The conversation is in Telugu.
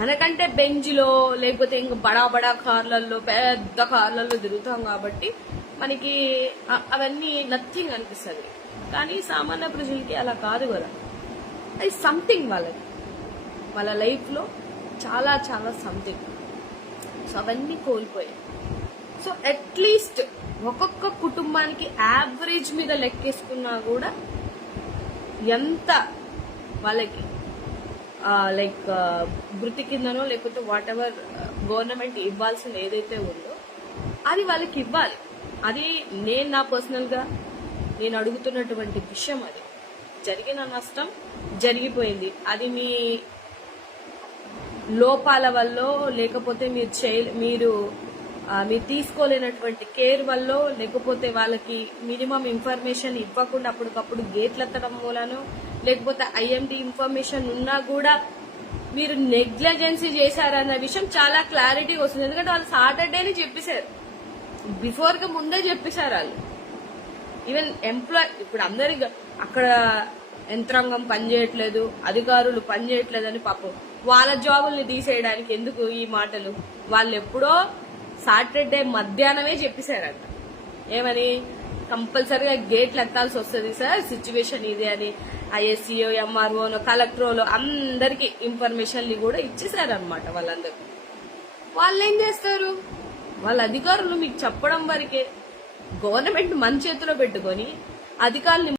మనకంటే బెంజ్లో లేకపోతే ఇంకా బడా బడా కార్లలో పెద్ద కార్లలో తిరుగుతాం కాబట్టి మనకి అవన్నీ నథింగ్ అనిపిస్తుంది. కానీ సామాన్య ప్రజలకి అలా కాదు కదా, అది సంథింగ్ వాళ్ళకి, వాళ్ళ లైఫ్లో చాలా చాలా సంథింగ్. సో అవన్నీ కోల్పోయాయి. సో అట్లీస్ట్ ఒక్కొక్క కుటుంబానికి యావరేజ్ మీద లెక్కేసుకున్నా కూడా ఎంత వాళ్ళకి లైక్ వృత్తి కిందనో లేకపోతే వాట్ ఎవర్ గవర్నమెంట్ ఇవ్వాల్సింది ఏదైతే ఉందో అది వాళ్ళకి ఇవ్వాలి. అది నేను నా పర్సనల్ గా నేను అడుగుతున్నటువంటి విషయం. అది జరిగిన నష్టం జరిగిపోయింది. అది మీ లోపాల వల్ల లేకపోతే మీరు తీసుకోలేనటువంటి కేర్ వల్ల లేకపోతే వాళ్ళకి మినిమం ఇన్ఫర్మేషన్ ఇవ్వకుండా అప్పటికప్పుడు గేట్లు ఎత్తడం మూలనో లేకపోతే ఐఎండి ఇన్ఫర్మేషన్ ఉన్నా కూడా మీరు నెగ్లిజెన్సీ చేశారన్న విషయం చాలా క్లారిటీగా వస్తుంది. ఎందుకంటే వాళ్ళు సాటర్డేనే చెప్పేశారు, బిఫోర్ గా ముందే చెప్పేశారు వాళ్ళు. ఈవెన్ ఇప్పుడు అందరి అక్కడ యంత్రాంగం పనిచేయట్లేదు, అధికారులు పనిచేయట్లేదు అని పాపం వాళ్ళ జాబుల్ని తీసేయడానికి ఎందుకు ఈ మాటలు? వాళ్ళు ఎప్పుడో సాటర్డే మధ్యాహ్నమే చెప్పేశారంట. ఏమని? కంపల్సరిగా గేట్లు ఎత్తాల్సి వస్తుంది సార్, సిచ్యువేషన్ ఇది అని. ఐఎస్సీఓ, ఎంఆర్ఓ, కలెక్టర్లో అందరికి ఇన్ఫర్మేషన్లు కూడా ఇచ్చేసారనమాట వాళ్ళందరూ. వాళ్ళు ఏం చేస్తారు? వాళ్ళ అధికారులు మీకు చెప్పడం వరకే. గవర్నమెంట్ మన చేతిలో పెట్టుకొని అధికారులు